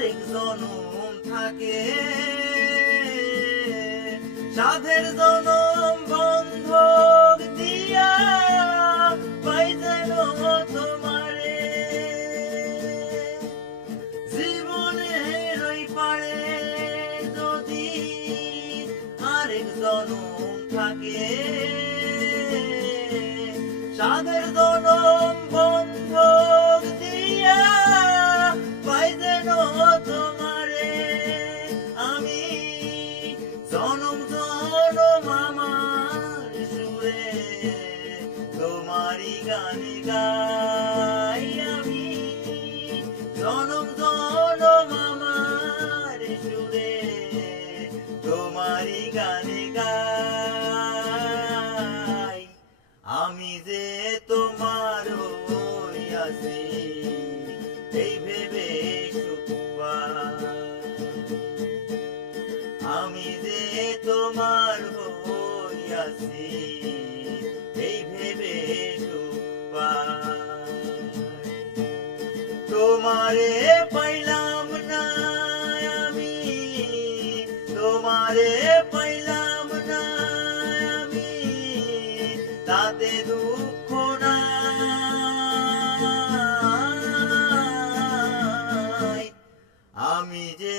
আরেক জনম থাকে, সাধের জনম বন্ধক দিয়া পাই যেন তোমারে, জীবনের ওই পারে যদি আরেক জনম থাকে, সাধের জনম বন্ধক দিয়া পাই যেন তোমারে। আমি জনম জনম আমার সুরে তোমারি গান গাই, আমি জনম জনম আমার সুরে তোমারি গান গাই। আমি যে তোমার হইয়াছি এই ভেবে সুখ পাই, আমি যে তোমার হইয়াছি এই ভেবে সুখ পাই। তোমারে পাইলাম না আমি, তোমারে পাইলাম না আমি, তাতে দুঃখ নাই। আমি যে